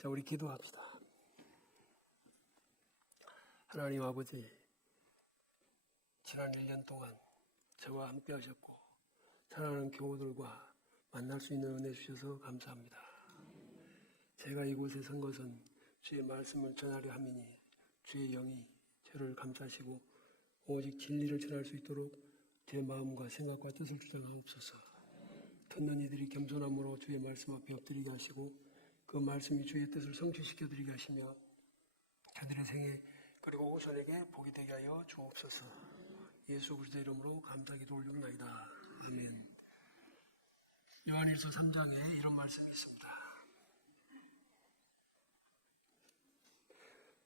자, 우리 기도합시다. 하나님 아버지, 지난 1년 동안 저와 함께 하셨고 사랑하는 교우들과 만날 수 있는 은혜 주셔서 감사합니다. 제가 이곳에 선 것은 주의 말씀을 전하려 함이니 주의 영이 저를 감싸시고 오직 진리를 전할 수 있도록 제 마음과 생각과 뜻을 주장하옵소서. 듣는 이들이 겸손함으로 주의 말씀 앞에 엎드리게 하시고 그 말씀이 주의 뜻을 성취시켜드리게 하시며 그들의 생애 그리고 오선에게 복이 되게 하여 주옵소서. 예수 그리스도 이름으로 감사기도 올리옵나이다. 아멘. 요한일서 3장에 이런 말씀이 있습니다.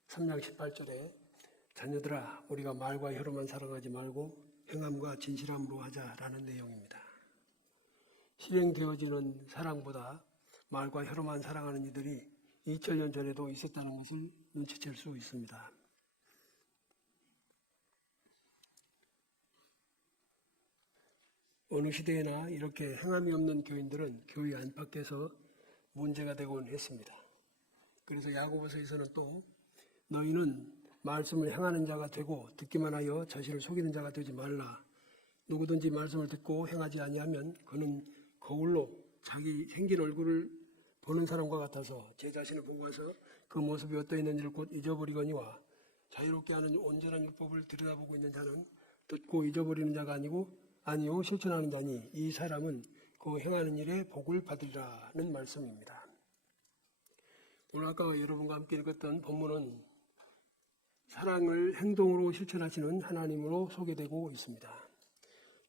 3장 18절에 자녀들아 우리가 말과 혀로만 사랑하지 말고 행함과 진실함으로 하자라는 내용입니다. 실행되어지는 사랑보다 말과 혀로만 사랑하는 이들이 2000년 전에도 있었다는 것을 눈치챌 수 있습니다. 어느 시대에나 이렇게 행함이 없는 교인들은 교회 안팎에서 문제가 되곤 했습니다. 그래서 야고보서에서는 또 너희는 말씀을 행하는 자가 되고 듣기만 하여 자신을 속이는 자가 되지 말라. 누구든지 말씀을 듣고 행하지 아니하면 그는 거울로 자기 생긴 얼굴을 보는 사람과 같아서 제 자신을 보고 와서 그 모습이 어떠했는지를 곧 잊어버리거니와 자유롭게 하는 온전한 율법을 들여다보고 있는 자는 듣고 잊어버리는 자가 아니요 실천하는 자니 이 사람은 그 행하는 일에 복을 받으리라는 말씀입니다. 오늘 아까 여러분과 함께 읽었던 본문은 사랑을 행동으로 실천하시는 하나님으로 소개되고 있습니다.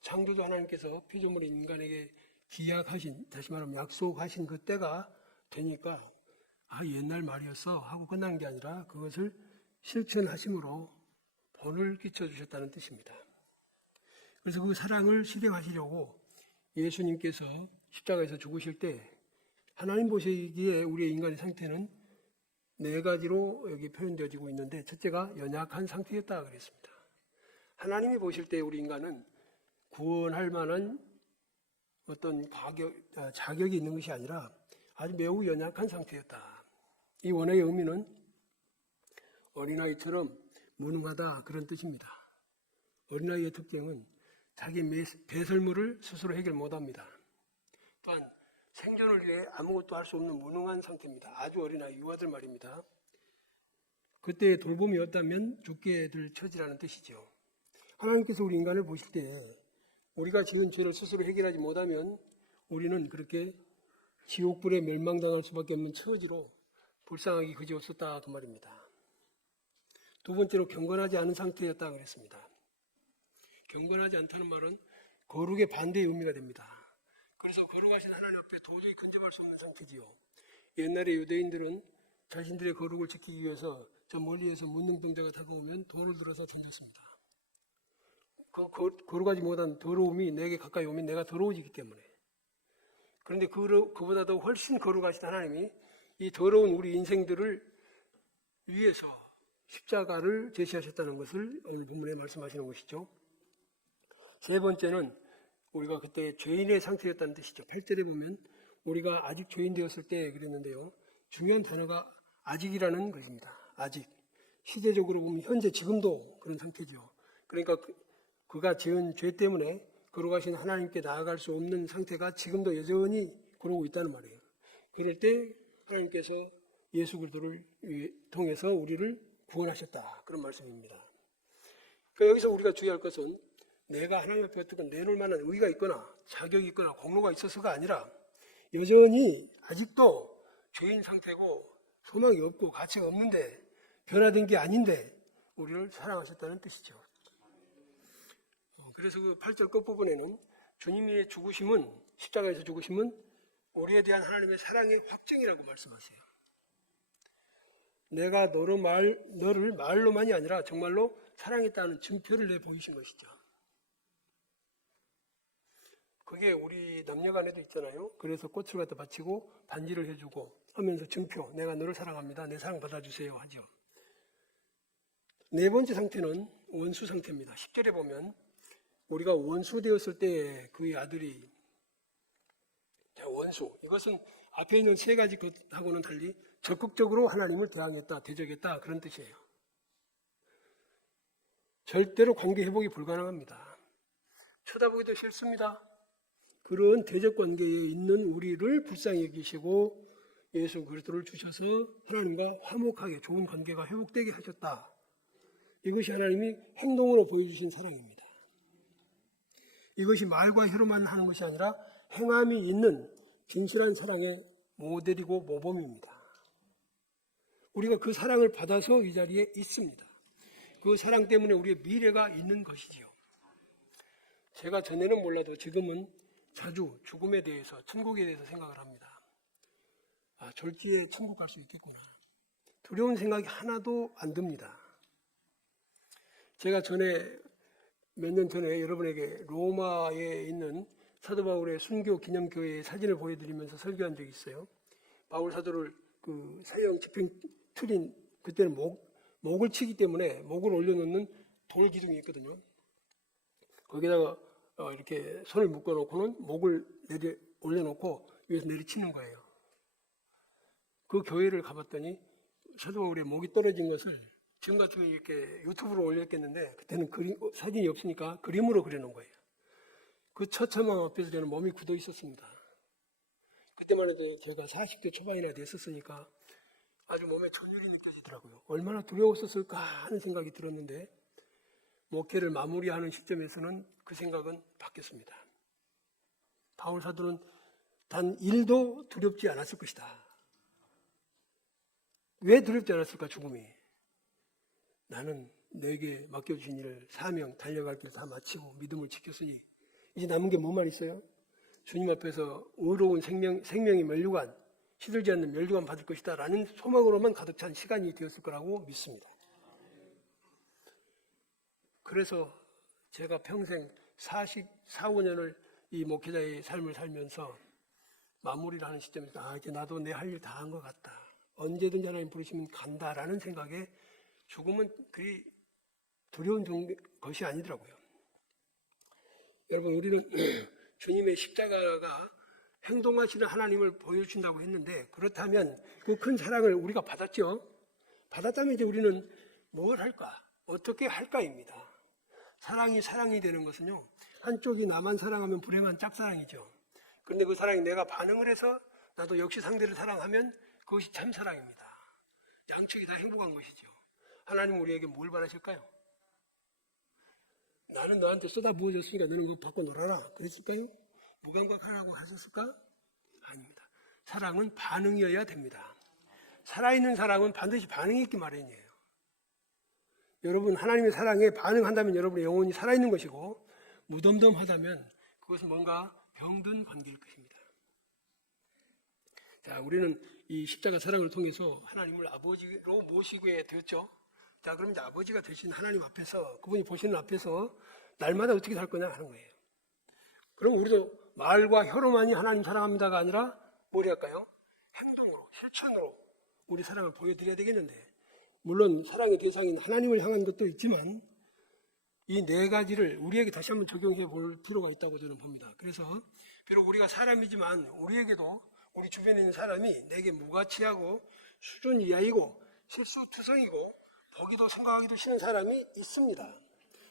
창조주 하나님께서 피조물인 인간에게 기약하신, 다시 말하면 약속하신 그 때가 되니까 옛날 말이었어 하고 끝나는 게 아니라 그것을 실천하심으로 본을 끼쳐주셨다는 뜻입니다. 그래서 그 사랑을 실행하시려고 예수님께서 십자가에서 죽으실 때 하나님 보시기에 우리의 인간의 상태는 4가지로 여기 표현되어지고 있는데 첫째가 연약한 상태였다 그랬습니다. 하나님이 보실 때 우리 인간은 구원할 만한 어떤 자격이 있는 것이 아니라 아주 매우 연약한 상태였다. 이 원어의 의미는 어린아이처럼 무능하다 그런 뜻입니다. 어린아이의 특징은 자기 배설물을 스스로 해결 못합니다. 또한 생존을 위해 아무것도 할 수 없는 무능한 상태입니다. 아주 어린아이, 유아들 말입니다. 그때 돌봄이 없다면 죽게 될 처지라는 뜻이죠. 하나님께서 우리 인간을 보실 때 우리가 지은 죄를 스스로 해결하지 못하면 우리는 그렇게 지옥불에 멸망당할 수밖에 없는 처지로 불쌍하기 그지없었다 그 말입니다. 두 번째로 경건하지 않은 상태였다 그랬습니다. 경건하지 않다는 말은 거룩의 반대의 의미가 됩니다. 그래서 거룩하신 하나님 앞에 도저히 근접할 수 없는 상태지요. 옛날에 유대인들은 자신들의 거룩을 지키기 위해서 저 멀리에서 문둥병자가 다가오면 돌을 들어서 던졌습니다. 거룩하지 못한 더러움이 내게 가까이 오면 내가 더러워지기 때문에. 그런데 그보다도 훨씬 거룩하신 하나님이 이 더러운 우리 인생들을 위해서 십자가를 제시하셨다는 것을 오늘 본문에 말씀하시는 것이죠. 세 번째는 우리가 그때 죄인의 상태였다는 뜻이죠. 8절에 보면 우리가 아직 죄인 되었을 때 그랬는데요. 중요한 단어가 아직이라는 것입니다. 아직. 시대적으로 보면 현재 지금도 그런 상태죠. 그러니까 그가 지은 죄 때문에 거룩하신 하나님께 나아갈 수 없는 상태가 지금도 여전히 그러고 있다는 말이에요. 그럴 때 하나님께서 예수 그리스도를 통해서 우리를 구원하셨다. 그런 말씀입니다. 그러니까 여기서 우리가 주의할 것은 내가 하나님 앞에 어떻게 내놓을 만한 의의가 있거나 자격이 있거나 공로가 있어서가 아니라 여전히 아직도 죄인 상태고 소망이 없고 가치가 없는데 변화된 게 아닌데 우리를 사랑하셨다는 뜻이죠. 그래서 그 8절 끝부분에는 주님의 죽으심은 십자가에서 죽으심은 우리에 대한 하나님의 사랑의 확증이라고 말씀하세요. 내가 너를 말로만이 아니라 정말로 사랑했다는 증표를 내보이신 것이죠. 그게 우리 남녀간에도 있잖아요. 그래서 꽃을 갖다 바치고 반지를 해주고 하면서 증표, 내가 너를 사랑합니다. 내 사랑 받아주세요 하죠. 네 번째 상태는 원수 상태입니다. 10절에 보면 우리가 원수 되었을 때 그의 아들이 원수, 이것은 앞에 있는 3가지 것하고는 달리 적극적으로 하나님을 대항했다, 대적했다 그런 뜻이에요. 절대로 관계 회복이 불가능합니다. 쳐다보기도 싫습니다. 그런 대적 관계에 있는 우리를 불쌍히 여기시고 예수 그리스도를 주셔서 하나님과 화목하게 좋은 관계가 회복되게 하셨다. 이것이 하나님이 행동으로 보여주신 사랑입니다. 이것이 말과 혀로만 하는 것이 아니라 행함이 있는 진실한 사랑의 모델이고 모범입니다. 우리가 그 사랑을 받아서 이 자리에 있습니다. 그 사랑 때문에 우리의 미래가 있는 것이지요. 제가 전에는 몰라도 지금은 자주 죽음에 대해서, 천국에 대해서 생각을 합니다. 아, 졸지에 천국 갈 수 있겠구나. 두려운 생각이 하나도 안 듭니다. 제가 몇 년 전에 여러분에게 로마에 있는 사도 바울의 순교 기념교회의 사진을 보여드리면서 설교한 적이 있어요. 바울 사도를 그 사형 집행 틀인 그때는 목을 치기 때문에 목을 올려놓는 돌 기둥이 있거든요. 거기다가 이렇게 손을 묶어놓고는 목을 올려놓고 위에서 내리치는 거예요. 그 교회를 가봤더니 사도 바울의 목이 떨어진 것을 지금 같으면 이렇게 유튜브로 올렸겠는데 그때는 사진이 없으니까 그림으로 그려놓은 거예요. 그 처참함 앞에서 저는 몸이 굳어 있었습니다. 그때만 해도 제가 40대 초반이나 됐었으니까 아주 몸에 전율이 느껴지더라고요. 얼마나 두려웠었을까 하는 생각이 들었는데 목회를 마무리하는 시점에서는 그 생각은 바뀌었습니다. 바울 사도는 단 1도 두렵지 않았을 것이다. 왜 두렵지 않았을까, 죽음이? 나는 내게 맡겨주신 일을 사명, 달려갈 길 다 마치고 믿음을 지켰으니 이제 남은 게 뭐만 있어요? 주님 앞에서 의로운 생명이 면류관, 시들지 않는 면류관 받을 것이다 라는 소망으로만 가득 찬 시간이 되었을 거라고 믿습니다. 그래서 제가 평생 45년을 이 목회자의 삶을 살면서 마무리를 하는 시점에서 이제 나도 내 할 일 다 한 것 같다. 언제든지 하나님 부르시면 간다라는 생각에 죽음은 그리 두려운 것이 아니더라고요. 여러분, 우리는 주님의 십자가가 행동하시는 하나님을 보여준다고 했는데 그렇다면 그 큰 사랑을 우리가 받았죠. 받았다면 이제 우리는 뭘 할까? 어떻게 할까입니다. 사랑이 되는 것은요, 한쪽이 나만 사랑하면 불행한 짝사랑이죠. 그런데 그 사랑이 내가 반응을 해서 나도 역시 상대를 사랑하면 그것이 참 사랑입니다. 양측이 다 행복한 것이죠. 하나님 우리에게 뭘 바라실까요? 나는 너한테 쏟아부어줬으니까 너는 그거 받고 놀아라 그랬을까요? 무감각하라고 하셨을까? 아닙니다. 사랑은 반응이어야 됩니다. 살아있는 사랑은 반드시 반응이 있기 마련이에요. 여러분, 하나님의 사랑에 반응한다면 여러분의 영혼이 살아있는 것이고 무덤덤하다면 그것은 뭔가 병든 관계일 것입니다. 자, 우리는 이 십자가 사랑을 통해서 하나님을 아버지로 모시게 되었죠. 자, 그럼 이제 아버지가 되신 하나님 앞에서, 그분이 보시는 앞에서 날마다 어떻게 살 거냐 하는 거예요. 그럼 우리도 말과 혀로만이 하나님 사랑합니다가 아니라 뭘 할까요? 행동으로, 실천으로 우리 사랑을 보여드려야 되겠는데, 물론 사랑의 대상인 하나님을 향한 것도 있지만 이 네 가지를 우리에게 다시 한번 적용해 볼 필요가 있다고 저는 봅니다. 그래서 비록 우리가 사람이지만 우리에게도 우리 주변에 있는 사람이 내게 무가치하고 수준 이하이고 실수투성이고 보기도 생각하기도 싫은 사람이 있습니다.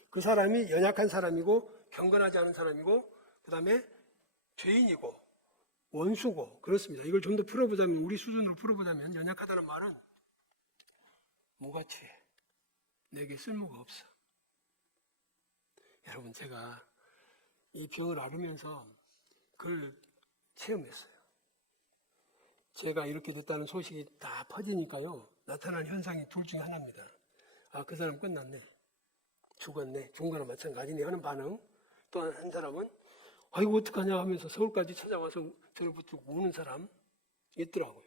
그 사람이 연약한 사람이고 경건하지 않은 사람이고 그 다음에 죄인이고 원수고 그렇습니다. 이걸 좀 더 풀어보자면, 우리 수준으로 풀어보자면 연약하다는 말은 무가치해. 내게 쓸모가 없어. 여러분, 제가 이 병을 앓으면서 그걸 체험했어요. 제가 이렇게 됐다는 소식이 다 퍼지니까요, 나타난 현상이 둘 중에 하나입니다. 그 사람 끝났네, 죽었네, 죽은 거나 마찬가지네 하는 반응. 또 한 사람은 이거 어떡하냐 하면서 서울까지 찾아와서 저를 붙들고 우는 사람 있더라고요.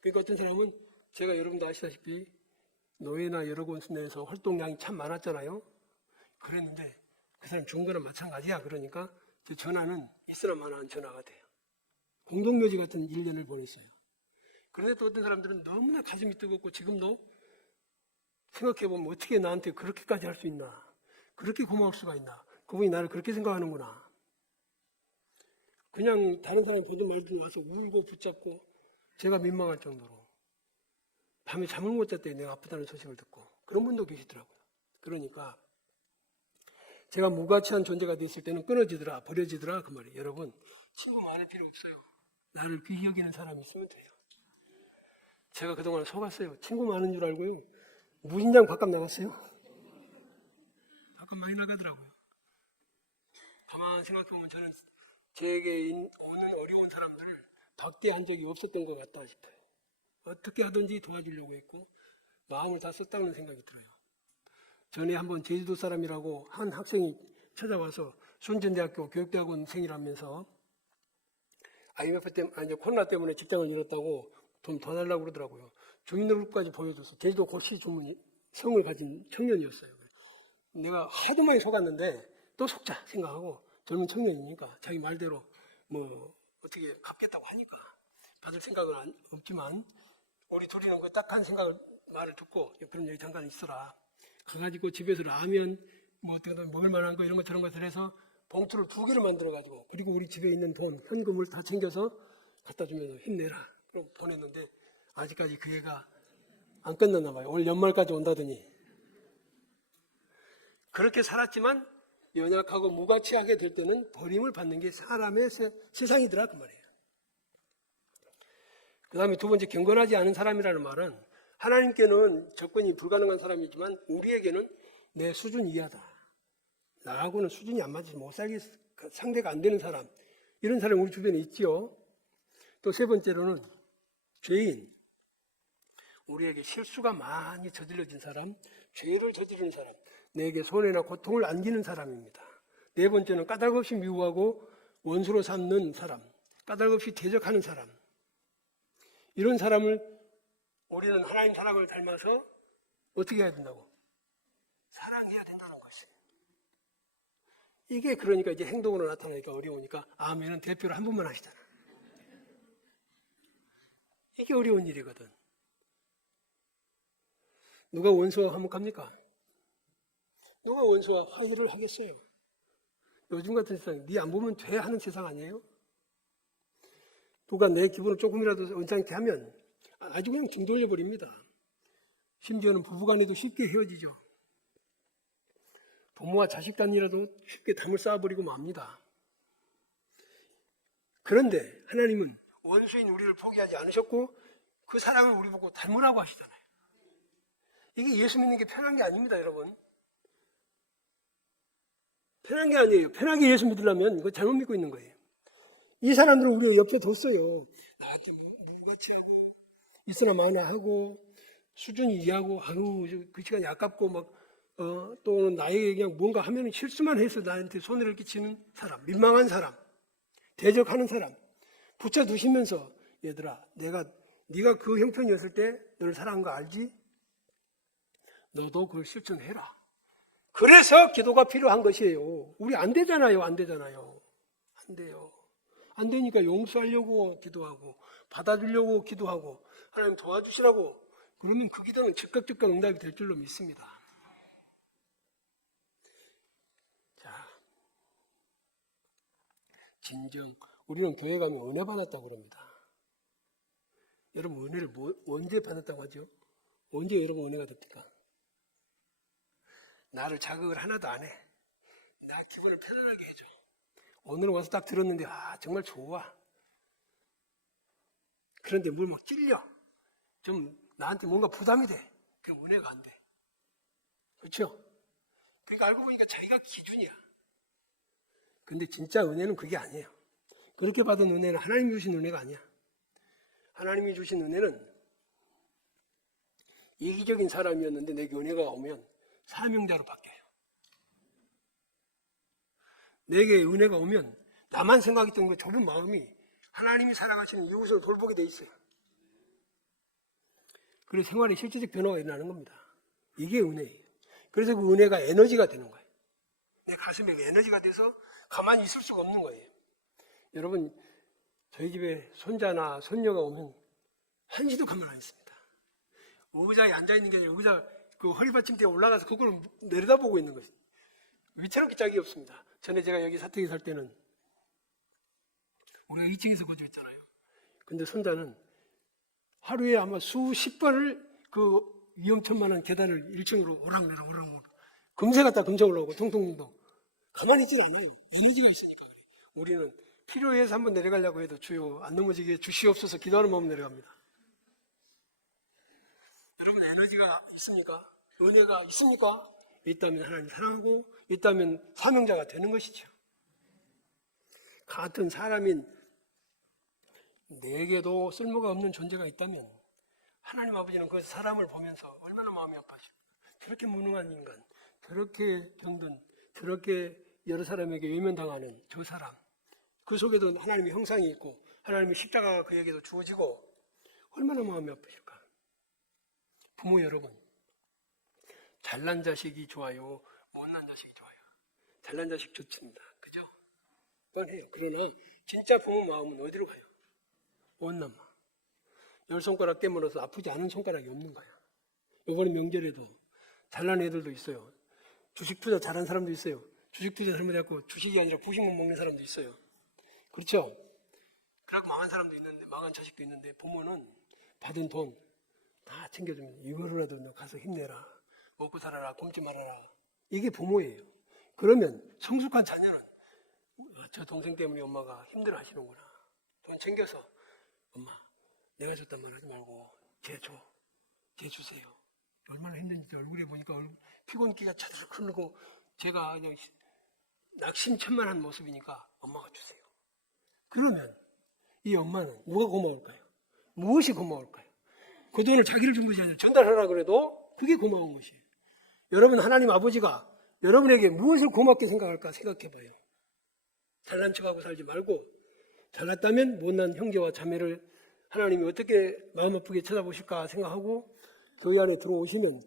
그러니까 어떤 사람은 제가 여러분도 아시다시피 노예나 여러 곳에서 활동량이 참 많았잖아요. 그랬는데 그 사람 죽은 거나 마찬가지야. 그러니까 제 전화는 있으나 마나한 전화가 돼요. 공동묘지 같은 1년을 보냈어요. 그런데 또 어떤 사람들은 너무나 가슴이 뜨겁고 지금도 생각해보면 어떻게 나한테 그렇게까지 할 수 있나, 그렇게 고마울 수가 있나, 그분이 나를 그렇게 생각하는구나. 그냥 다른 사람이 보던 말들 와서 울고 붙잡고 제가 민망할 정도로. 밤에 잠을 못 잤대요. 내가 아프다는 소식을 듣고. 그런 분도 계시더라고요. 그러니까 제가 무가치한 존재가 됐을 때는 끊어지더라, 버려지더라 그 말이에요. 여러분, 친구 많을 필요 없어요. 나를 귀히 여기는 사람이 있으면 돼요. 제가 그동안 속았어요. 친구 많은 줄 알고요. 무진장 밥값 나갔어요. 밥값 많이 나가더라고요. 가만 생각해보면 저는 제게 오는 어려운 사람들을 박대한 적이 없었던 것 같다 싶어요. 어떻게 하든지 도와주려고 했고 마음을 다 썼다는 생각이 들어요. 전에 한번 제주도 사람이라고 한 학생이 찾아와서 순천대학교 교육대학원생이라면서 IMF 때문에, 아니 코로나 때문에 직장을 잃었다고 돈 더 달라고 그러더라고요. 주민등록까지 보여줘서 제주도 고시 주문 성을 가진 청년이었어요. 내가 하도 많이 속았는데 또 속자 생각하고 젊은 청년이니까 자기 말대로 뭐 어떻게 갚겠다고 하니까 받을 생각은 없지만 우리 둘이는 그 딱 한 생각을 말을 듣고 그럼 여기 잠깐 있어라. 가가지고 집에서 라면 뭐 어떻게 먹을 만한 거 이런 거 저런 것들 해서 봉투를 2개를 만들어가지고 그리고 우리 집에 있는 돈 현금을 다 챙겨서 갖다 주면서 힘내라. 그럼 보냈는데 아직까지 그 애가 안 끝났나 봐요. 올 연말까지 온다더니. 그렇게 살았지만 연약하고 무가치하게 될 때는 버림을 받는 게 사람의 세상이더라 그 말이에요. 그 다음에 두 번째, 경건하지 않은 사람이라는 말은 하나님께는 접근이 불가능한 사람이지만 우리에게는 내 수준 이하다. 나하고는 수준이 안 맞지 못 살기 상대가 안 되는 사람, 이런 사람이 우리 주변에 있지요. 또 세 번째로는 죄인, 우리에게 실수가 많이 저질러진 사람, 죄를 저지르는 사람, 내게 손해나 고통을 안기는 사람입니다. 네 번째는 까닭없이 미워하고 원수로 삼는 사람, 까닭없이 대적하는 사람, 이런 사람을 우리는 하나님 사랑을 닮아서 어떻게 해야 된다고? 사랑해야 된다는 것이에요. 이게 그러니까 이제 행동으로 나타나니까 어려우니까 아멘은 대표를 한 번만 하시잖아. 이게 어려운 일이거든. 누가 원수와 화목합니까? 누가 원수와 화해를 하겠어요? 요즘 같은 세상, 네 안 보면 돼 하는 세상 아니에요? 누가 내 기분을 조금이라도 언짢게 하면 아주 그냥 등 돌려버립니다. 심지어는 부부간에도 쉽게 헤어지죠. 부모와 자식 간이라도 쉽게 담을 쌓아버리고 맙니다. 그런데 하나님은 원수인 우리를 포기하지 않으셨고 그 사랑을 우리 보고 닮으라고 하시잖아요. 이게 예수 믿는 게 편한 게 아닙니다, 여러분. 편한 게 아니에요. 편하게 예수 믿으려면 그거 잘못 믿고 있는 거예요. 이 사람들은 우리 옆에 뒀어요. 나한테 무같이 하고 있으나 마나 하고 수준이 이하고 아유 그 시간이 아깝고 막 또는 나에게 그냥 뭔가 하면 실수만 해서 나한테 손해를 끼치는 사람, 민망한 사람, 대적하는 사람 붙여두시면서 얘들아 네가 그 형편이었을 때 너를 사랑한 거 알지? 너도 그걸 실천해라. 그래서 기도가 필요한 것이에요. 우리 안 되잖아요. 안 돼요. 안 되니까 용서하려고 기도하고 받아주려고 기도하고 하나님 도와주시라고 그러면 그 기도는 즉각 응답이 될 줄로 믿습니다. 자, 진정 우리는 교회 가면 은혜 받았다고 그럽니다. 여러분 은혜를 언제 받았다고 하죠? 언제 여러분 은혜가 됩니까? 나를 자극을 하나도 안 해. 나 기분을 편안하게 해줘. 오늘 와서 딱 들었는데 정말 좋아. 그런데 뭘 막 찔려. 좀 나한테 뭔가 부담이 돼. 그게 은혜가 안 돼. 그렇죠? 그러니까 알고 보니까 자기가 기준이야. 근데 진짜 은혜는 그게 아니에요. 그렇게 받은 은혜는 하나님이 주신 은혜가 아니야. 하나님이 주신 은혜는 이기적인 사람이었는데 내게 은혜가 오면 사명자로 바뀌어요. 내게 은혜가 오면 나만 생각했던 그 좁은 마음이 하나님이 사랑하시는 이웃을 돌보게 돼 있어요. 그래서 생활에 실질적 변화가 일어나는 겁니다. 이게 은혜예요. 그래서 그 은혜가 에너지가 되는 거예요. 내 가슴에 에너지가 돼서 가만히 있을 수가 없는 거예요. 여러분 저희 집에 손자나 손녀가 오면 한시도 가만 안 있습니다. 의자에 앉아있는 게 아니라 의자 그 허리받침대에 올라가서 그걸 내려다보고 있는 거예요. 위태롭게 짝이 없습니다. 전에 제가 여기 사택에 살 때는 우리가 2층에서 거주했잖아요. 근데 손자는 하루에 아마 수십 번을 그 위험천만한 계단을 1층으로 오락내락 금세 갔다 금세 올라오고 통통통통. 가만히 있질 않아요. 에너지가 있으니까 그래. 우리는 필요에 의해서 한번 내려가려고 해도 주여 안 넘어지게 주시옵소서 기도하는 마음 내려갑니다. 여러분 에너지가 있습니까? 은혜가 있습니까? 있다면 하나님 사랑하고 있다면 사명자가 되는 것이죠. 같은 사람인 내게도 쓸모가 없는 존재가 있다면 하나님 아버지는 그 사람을 보면서 얼마나 마음이 아파하십니까? 저렇게 무능한 인간, 저렇게 병든, 저렇게 여러 사람에게 외면당하는 저 사람, 그 속에도 하나님의 형상이 있고 하나님의 십자가가 그에게도 주어지고 얼마나 마음이 아프실까? 부모 여러분, 잘난 자식이 좋아요? 못난 자식이 좋아요? 잘난 자식 좋습니다. 그죠? 뻔해요. 그러나 진짜 부모 마음은 어디로 가요? 원남아. 10손가락 깨물어서 아프지 않은 손가락이 없는 거야. 이번에 명절에도 잘난 애들도 있어요. 주식 투자 잘한 사람도 있어요. 주식 투자 잘못해갖고 주식이 아니라 부식만 먹는 사람도 있어요. 그렇죠? 그래갖고 망한 사람도 있는데, 망한 자식도 있는데, 부모는 받은 돈 다 챙겨줍니다. 이거라도 너 가서 힘내라. 먹고 살아라. 굶지 말아라. 이게 부모예요. 그러면 성숙한 자녀는 저 동생 때문에 엄마가 힘들어 하시는구나. 돈 챙겨서 엄마 내가 줬단 말 하지 말고 쟤 줘. 쟤 주세요. 얼마나 힘든지 얼굴에 보니까 피곤기가 차들썩 흐르고 제가 그냥 낙심천만한 모습이니까 엄마가 주세요. 그러면 이 엄마는 뭐가 고마울까요? 무엇이 고마울까요? 그 돈을 자기를 준 것이 아니라 전달하라 그래도 그게 고마운 것이에요. 여러분 하나님 아버지가 여러분에게 무엇을 고맙게 생각할까 생각해봐요. 잘난 척하고 살지 말고 잘났다면 못난 형제와 자매를 하나님이 어떻게 마음 아프게 쳐다보실까 생각하고 교회 안에 들어오시면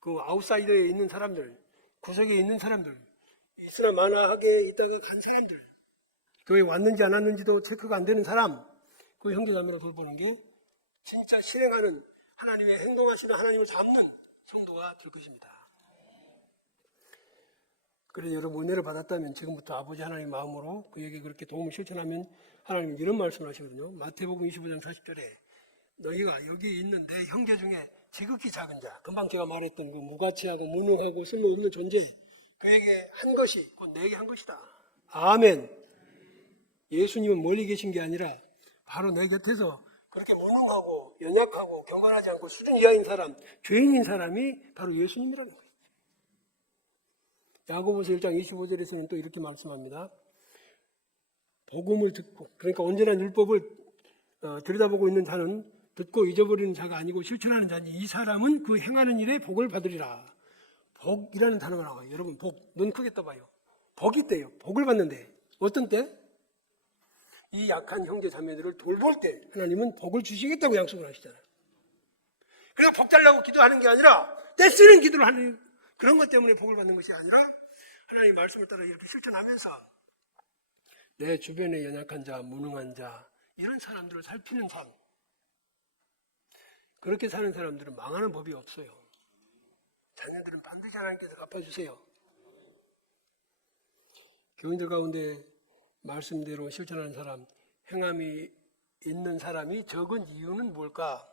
그 아웃사이더에 있는 사람들, 구석에 있는 사람들, 있으나 마나하게 있다가 간 사람들, 교회 왔는지 안 왔는지도 체크가 안 되는 사람, 그 형제 자매를 돌보는 게 진짜 실행하는 하나님의 행동하시는 하나님을 잡는 성도가 될 것입니다. 그래서 여러분 은혜를 받았다면 지금부터 아버지 하나님 마음으로 그에게 그렇게 도움을 실천하면 하나님은 이런 말씀을 하시거든요. 마태복음 25장 40절에 너희가 여기 있는 내 형제 중에 지극히 작은 자, 금방 제가 말했던 그 무가치하고 무능하고 쓸모없는 존재, 그에게 한 것이 곧 내게 한 것이다. 아멘. 예수님은 멀리 계신 게 아니라 바로 내 곁에서 그렇게 무능하고 연약하고 경건하지 않고 수준 이하인 사람, 죄인인 사람이 바로 예수님이라는 거예요. 야고보서 1장 25절에서는 또 이렇게 말씀합니다. 복음을 듣고, 그러니까 언제나 율법을 들여다보고 있는 자는 듣고 잊어버리는 자가 아니고 실천하는 자니 이 사람은 그 행하는 일에 복을 받으리라. 복이라는 단어가 나와요. 여러분 복, 눈 크게 떠봐요. 복이 있대요. 복을 받는데 어떤 때? 이 약한 형제 자매들을 돌볼 때 하나님은 복을 주시겠다고 약속을 하시잖아요. 그냥 복 달라고 기도하는 게 아니라 떼쓰는 기도를 하는 그런 것 때문에 복을 받는 것이 아니라 하나님 말씀을 따라 이렇게 실천하면서 내 주변에 연약한 자, 무능한 자 이런 사람들을 살피는 삶, 그렇게 사는 사람들은 망하는 법이 없어요. 자녀들은 반드시 하나님께서 갚아주세요. 교인들 가운데 말씀대로 실천하는 사람, 행함이 있는 사람이 적은 이유는 뭘까?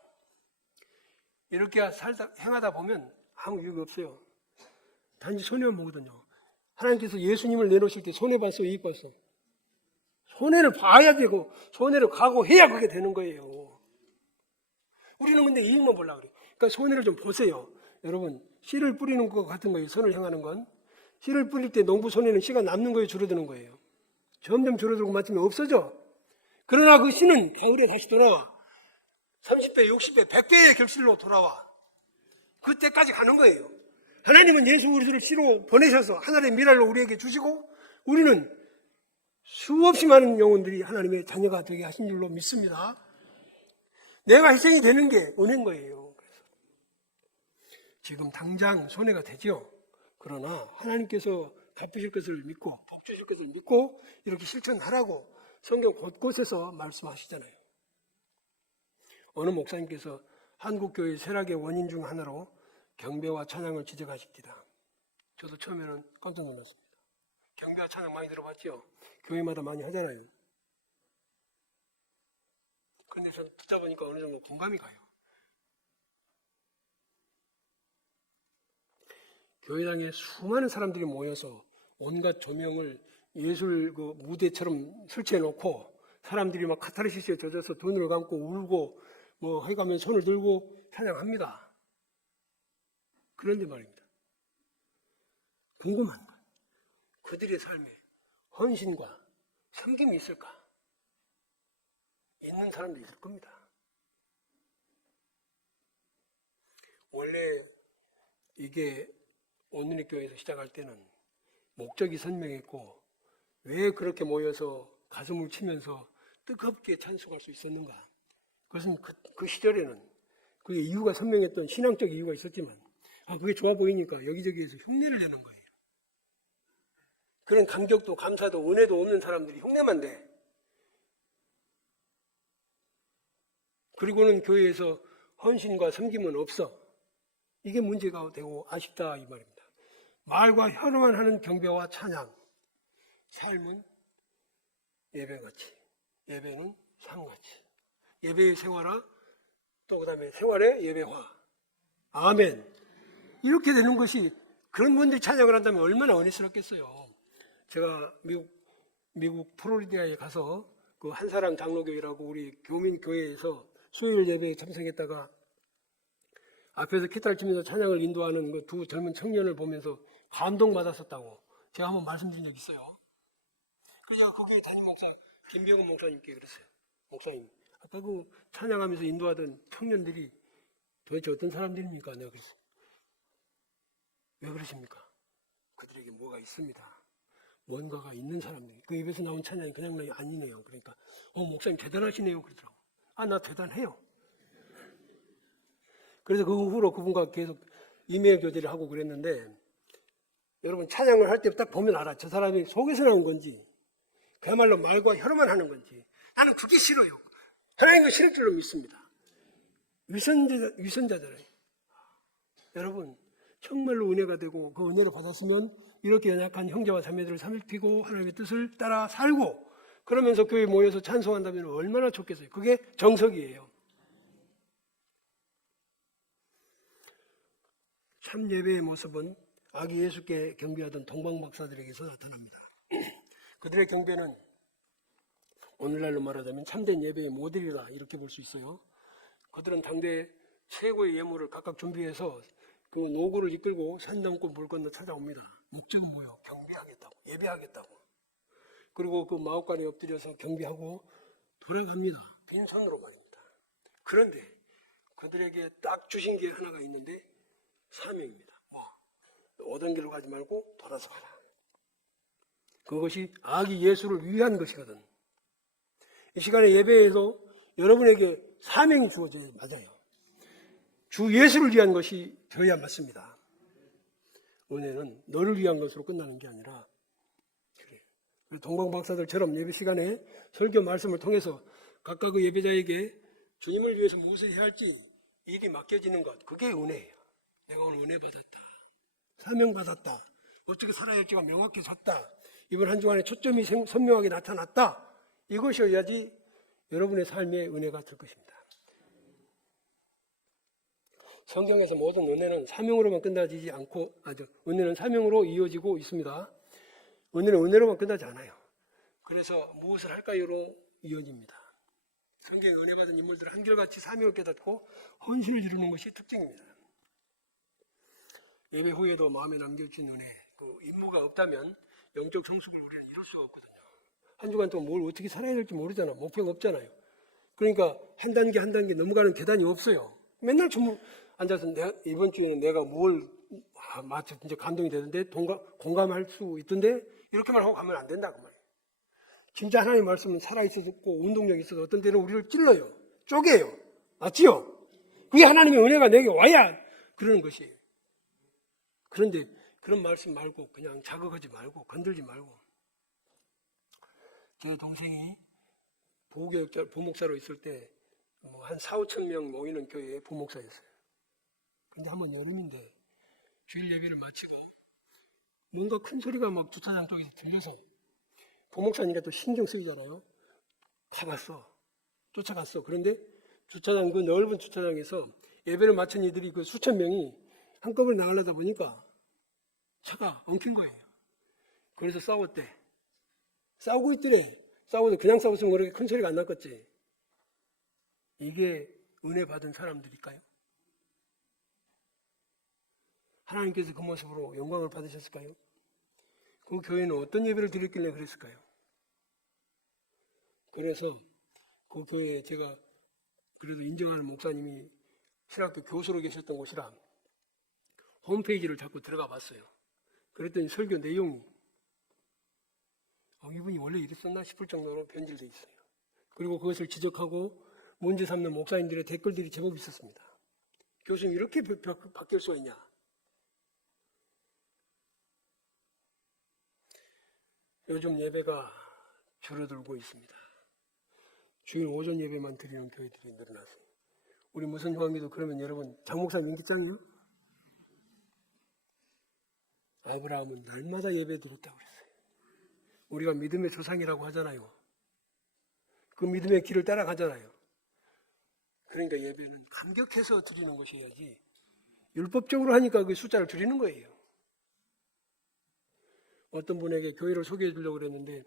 이렇게 행하다 보면 아무 이유가 없어요. 단지 손해만 보거든요. 하나님께서 예수님을 내놓으실 때 손해봤어, 이익봤어? 손해를 봐야 되고 손해를 각오해야 그게 되는 거예요. 우리는 근데 이익만 보려고 그래요. 그러니까 손해를 좀 보세요. 여러분 씨를 뿌리는 것 같은 거예요. 선을 행하는 건. 씨를 뿌릴 때 농부 손해는 씨가 남는 거예요, 줄어드는 거예요? 점점 줄어들고 마침내 없어져. 그러나 그 씨는 가을에 다시 돌아와. 30배, 60배, 100배의 결실로 돌아와. 그때까지 가는 거예요. 하나님은 예수 그리스도를 씨로 보내셔서 하늘의 미랄로 우리에게 주시고 우리는 수없이 많은 영혼들이 하나님의 자녀가 되게 하신 줄로 믿습니다. 내가 희생이 되는 게 은혜인 거예요. 그래서 지금 당장 손해가 되죠. 그러나 하나님께서 갚으실 것을 믿고 복 주실 것을 믿고 이렇게 실천하라고 성경 곳곳에서 말씀하시잖아요. 어느 목사님께서 한국교회 쇠락의 원인 중 하나로 경배와 찬양을 지적하십니다. 저도 처음에는 깜짝 놀랐습니다. 경배와 찬양 많이 들어봤죠? 교회마다 많이 하잖아요. 그런데 저는 듣다 보니까 어느 정도 공감이 가요. 교회당에 수많은 사람들이 모여서 온갖 조명을 예술 그 무대처럼 설치해 놓고 사람들이 막 카타르시스에 젖어서 눈을 감고 울고 뭐 해가면 손을 들고 찬양합니다. 그런데 말입니다. 궁금한 건 그들의 삶에 헌신과 섬김이 있을까? 있는 사람도 있을 겁니다. 원래 이게 오늘의 교회에서 시작할 때는 목적이 선명했고 왜 그렇게 모여서 가슴을 치면서 뜨겁게 찬송할 수 있었는가? 그것은 그 시절에는 그게 이유가 선명했던 신앙적 이유가 있었지만 그게 좋아 보이니까 여기저기에서 흉내를 내는 거예요. 그런 감격도 감사도 은혜도 없는 사람들이 흉내만 내. 그리고는 교회에서 헌신과 섬김은 없어. 이게 문제가 되고 아쉽다 이 말입니다. 말과 혀로만 하는 경배와 찬양, 삶은 예배같이, 예배는 삶같이, 예배의 생활화, 또 그 다음에 생활의 예배화. 아멘. 이렇게 되는 것이 그런 분들이 찬양을 한다면 얼마나 은혜스럽겠어요. 제가 미국 플로리다에 가서 그 한사랑 장로교회라고 우리 교민교회에서 수요일 예배에 참석했다가 앞에서 기타를 치면서 찬양을 인도하는 그 두 젊은 청년을 보면서 감동받았었다고 제가 한번 말씀드린 적 있어요. 그래서 제가 거기에 담임 목사 김병훈 목사님께 그랬어요. 목사님, 아까 그 찬양하면서 인도하던 청년들이 도대체 어떤 사람들입니까? 내가 그랬어요. 왜 그러십니까? 그들에게 뭐가 있습니다. 뭔가가 있는 사람들. 그 입에서 나온 찬양이 그냥 아니네요. 그러니까 목사님 대단하시네요. 그러더라고. 나 대단해요. 그래서 그 후로 그분과 계속 이메일 교제를 하고 그랬는데 여러분 찬양을 할 때 딱 보면 알아. 저 사람이 속에서 나온 건지 그야말로 말과 혀로만 하는 건지 나는 그게 싫어요. 하나님도 싫을 줄로 믿습니다. 위선자잖아요. 여러분 정말로 은혜가 되고 그 은혜를 받았으면 이렇게 연약한 형제와 자매들을 살피고 하나님의 뜻을 따라 살고 그러면서 교회에 모여서 찬송한다면 얼마나 좋겠어요. 그게 정석이에요. 참 예배의 모습은 아기 예수께 경배하던 동방 박사들에게서 나타납니다. 그들의 경배는 오늘날로 말하자면 참된 예배의 모델이다 이렇게 볼 수 있어요. 그들은 당대 최고의 예물을 각각 준비해서 그 노구를 이끌고 산 넘고 물 건너 찾아옵니다. 목적은 뭐예요? 경배하겠다고, 예배하겠다고. 그리고 그 마옥간에 엎드려서 경배하고 돌아갑니다. 빈손으로 말입니다. 그런데 그들에게 딱 주신 게 하나가 있는데 사명입니다. 오던 길로 가지 말고 돌아서 가라. 그것이 아기 예수를 위한 것이거든. 이 시간에 예배에서 여러분에게 사명이 주어져야 맞아요. 주 예수를 위한 것이 되어야 맞습니다. 은혜는 너를 위한 것으로 끝나는 게 아니라 그래요. 동방 박사들처럼 예배 시간에 설교 말씀을 통해서 각각 그 예배자에게 주님을 위해서 무엇을 해야 할지 일이 맡겨지는 것, 그게 은혜예요. 내가 오늘 은혜 받았다. 사명 받았다. 어떻게 살아야 할지가 명확해졌다. 이번 한 주간에 초점이 선명하게 나타났다. 이것이어야지 여러분의 삶의 은혜가 될 것입니다. 성경에서 모든 은혜는 사명으로만 끝나지 않고 은혜는 사명으로 이어지고 있습니다. 은혜는 은혜로만 끝나지 않아요. 그래서 무엇을 할까요로 이어집니다. 성경에 은혜 받은 인물들은 한결같이 사명을 깨닫고 헌신을 이루는 것이 특징입니다. 예배 후에도 마음에 남겨진 은혜, 그 임무가 없다면 영적 성숙을 우리는 이룰 수가 없거든요. 한 주간 동안 뭘 어떻게 살아야 될지 모르잖아. 목표가 없잖아요. 그러니까 한 단계 한 단계 넘어가는 계단이 없어요. 맨날 앉아서 이번 주에는 내가 뭘 마치 진짜 감동이 되는데 공감할 수 있던데 이렇게만 하고 가면 안 된다 그 말이에요. 진짜 하나님의 말씀은 살아있었고 운동력이 있어서 어떤 때는 우리를 찔러요. 쪼개요. 맞지요? 그게 하나님의 은혜가 내게 와야 그러는 것이에요. 그런데 그런 말씀 말고 그냥 자극하지 말고 건들지 말고. 제 동생이 부목사로 있을 때 한 4,5천 명 모이는 교회의 부목사였어요. 근데 한번 여름인데 주일 예배를 마치고 뭔가 큰 소리가 막 주차장 쪽에서 들려서 부목사니까 또 신경 쓰이잖아요. 가봤어. 쫓아갔어. 그런데 주차장 그 넓은 주차장에서 예배를 마친 이들이 그 수천 명이 한꺼번에 나가려다 보니까 차가 엉킨 거예요. 그래서 싸웠대. 싸우고 있더래. 싸워도 그냥 싸웠으면 그렇게 큰 소리가 안 났겠지. 이게 은혜 받은 사람들일까요? 하나님께서 그 모습으로 영광을 받으셨을까요? 그 교회는 어떤 예배를 드렸길래 그랬을까요? 그래서 그 교회에 제가 그래도 인정하는 목사님이 신학교 교수로 계셨던 곳이라 홈페이지를 자꾸 들어가 봤어요. 그랬더니 설교 내용이 이분이 원래 이랬었나 싶을 정도로 변질되어 있어요. 그리고 그것을 지적하고 문제 삼는 목사님들의 댓글들이 제법 있었습니다. 교수님 이렇게 바뀔 수 있냐? 요즘 예배가 줄어들고 있습니다. 주일 오전 예배만 드리는 교회들이 늘어났어요. 우리 무슨 교황님도 그러면 여러분 장목사 민기장이요? 아브라함은 날마다 예배 드렸다고 그랬어요. 우리가 믿음의 조상이라고 하잖아요. 그 믿음의 길을 따라가잖아요. 그러니까 예배는 감격해서 드리는 것이어야지 율법적으로 하니까 그 숫자를 줄이는 거예요. 어떤 분에게 교회를 소개해 주려고 그랬는데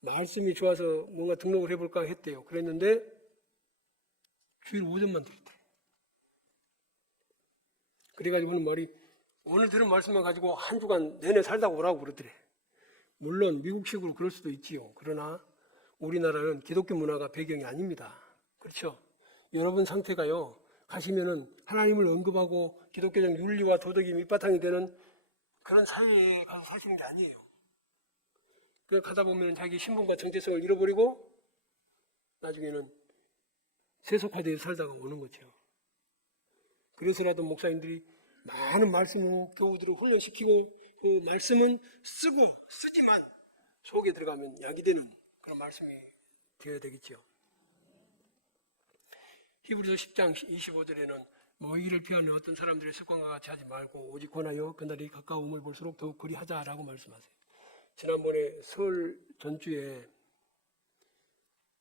말씀이 좋아서 뭔가 등록을 해볼까 했대요. 그랬는데 주일 오전만 드렸대. 그래가지고 하는 말이 오늘 들은 말씀만 가지고 한 주간 내내 살다 오라고 그러더래. 물론 미국식으로 그럴 수도 있지요. 그러나 우리나라는 기독교 문화가 배경이 아닙니다. 그렇죠? 여러분 상태가요. 가시면은 하나님을 언급하고 기독교적 윤리와 도덕이 밑바탕이 되는 그런 사회에 가서 사시는 게 아니에요. 그렇게 가다 보면 자기 신분과 정체성을 잃어버리고 나중에는 세속화되어 살다가 오는 거죠. 그래서라도 목사님들이 많은 말씀으로 교우들을 훈련시키고 그 말씀은 쓰지만 속에 들어가면 약이 되는 그런 말씀이 되어야 되겠죠. 히브리서 10장 25절에는 모이기를 피하는 어떤 사람들의 습관과 같이 하지 말고 오직 권하여 그날이 가까움을 볼수록 더욱 그리하자라고 말씀하세요. 지난번에 설 전주에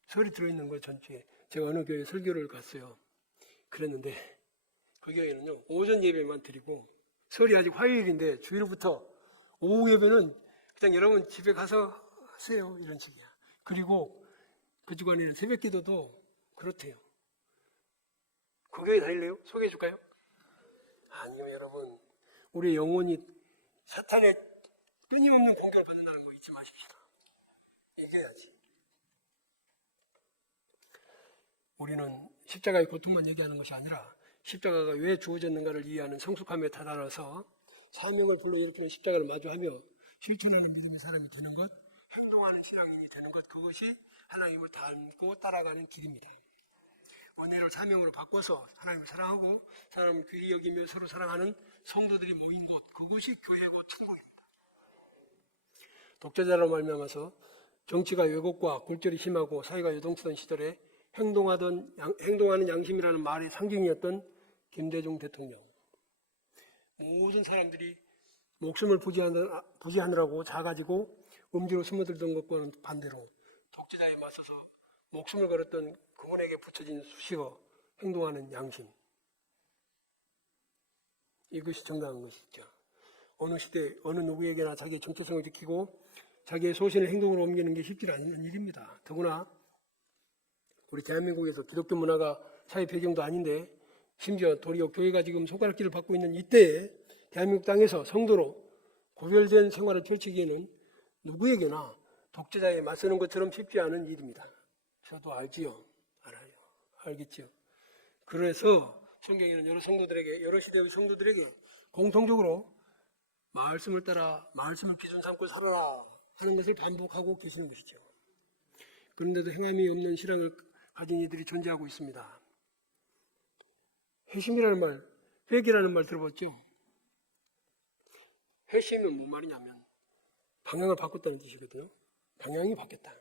설이 들어있는 거 전주에 제가 어느 교회 설교를 갔어요. 그랬는데 그 교회는요 오전 예배만 드리고 설이 아직 화요일인데 주일부터 오후 예배는 그냥 여러분 집에 가서 하세요 이런 식이야. 그리고 그 주간에는 새벽 기도도 그렇대요. 그 교회 다닐래요? 소개해 줄까요? 아니요 여러분 우리 영혼이 사탄의 끊임없는 공격을 받는다는 거 잊지 마십시다. 이겨야지. 우리는 십자가의 고통만 얘기하는 것이 아니라 십자가가 왜 주어졌는가를 이해하는 성숙함에 다다라서 사명을 불러일으키는 십자가를 마주하며 실천하는 믿음의 사람이 되는 것, 행동하는 신앙인이 되는 것, 그것이 하나님을 닮고 따라가는 길입니다. 원래로 사명으로 바꿔서 하나님을 사랑하고 사람을 귀히 여기며 서로 사랑하는 성도들이 모인 곳, 그것이 교회고 천국입니다. 독재자로 말미암아서 정치가 왜곡과 골절이 심하고 사회가 요동치던 시절에 행동하는 양심이라는 말의 상징이었던 김대중 대통령. 모든 사람들이 목숨을 부지하느라고 작아지고 음지로 숨어들던 것과는 반대로 독재자에 맞서서 목숨을 걸었던 그분에게 붙여진 수식어 행동하는 양심. 이것이 정당한 것이죠. 어느 시대 어느 누구에게나 자기의 정체성을 지키고 자기의 소신을 행동으로 옮기는 게 쉽지 않은 일입니다. 더구나 우리 대한민국에서 기독교 문화가 사회 배경도 아닌데 심지어 도리어 교회가 지금 손가락질을 받고 있는 이때에 대한민국 땅에서 성도로 구별된 생활을 펼치기에는 누구에게나 독재자에 맞서는 것처럼 쉽지 않은 일입니다. 저도 알지요. 알아요. 알겠지요. 그래서 성경에는 여러 성도들에게 여러 시대의 성도들에게 공통적으로 말씀을 따라 말씀을 기준 삼고 살아라 하는 것을 반복하고 계시는 것이죠. 그런데도 행함이 없는 신앙을 가진 이들이 존재하고 있습니다. 회심이라는 말, 회개라는 말 들어봤죠? 회심은 뭔 말이냐면 방향을 바꿨다는 뜻이거든요. 방향이 바뀌었다.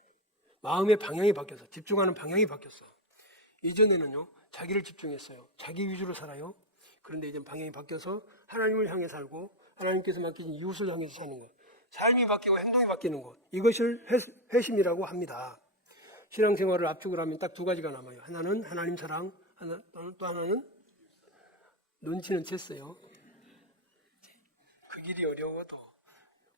마음의 방향이 바뀌어서 집중하는 방향이 바뀌었어. 이전에는요 자기를 집중했어요. 자기 위주로 살아요. 그런데 이제 방향이 바뀌어서 하나님을 향해 살고 하나님께서 맡기신 이웃을 향해서 사는 것, 삶이 바뀌고 행동이 바뀌는 것, 이것을 회심이라고 합니다. 신앙생활을 압축을 하면 딱 두 가지가 남아요. 하나는 하나님 사랑, 또 하나는 눈치는 챘어요. 그게 길이 어려워도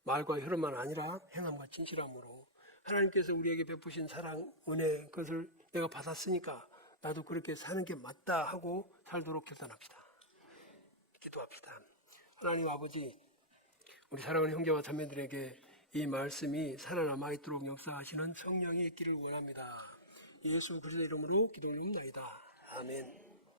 말과 혀로만 아니라 행함과 진실함으로 하나님께서 우리에게 베푸신 사랑, 은혜, 그것을 내가 받았으니까 나도 그렇게 사는 게 맞다 하고 살도록 결단합시다. 기도합시다. 하나님 아버지, 우리 사랑하는 형제와 자매들에게 이 말씀이 살아남아 있도록 역사하시는 성령이 있기를 원합니다. 예수 그리스도의 이름으로 기도를 옵나이다. 아멘.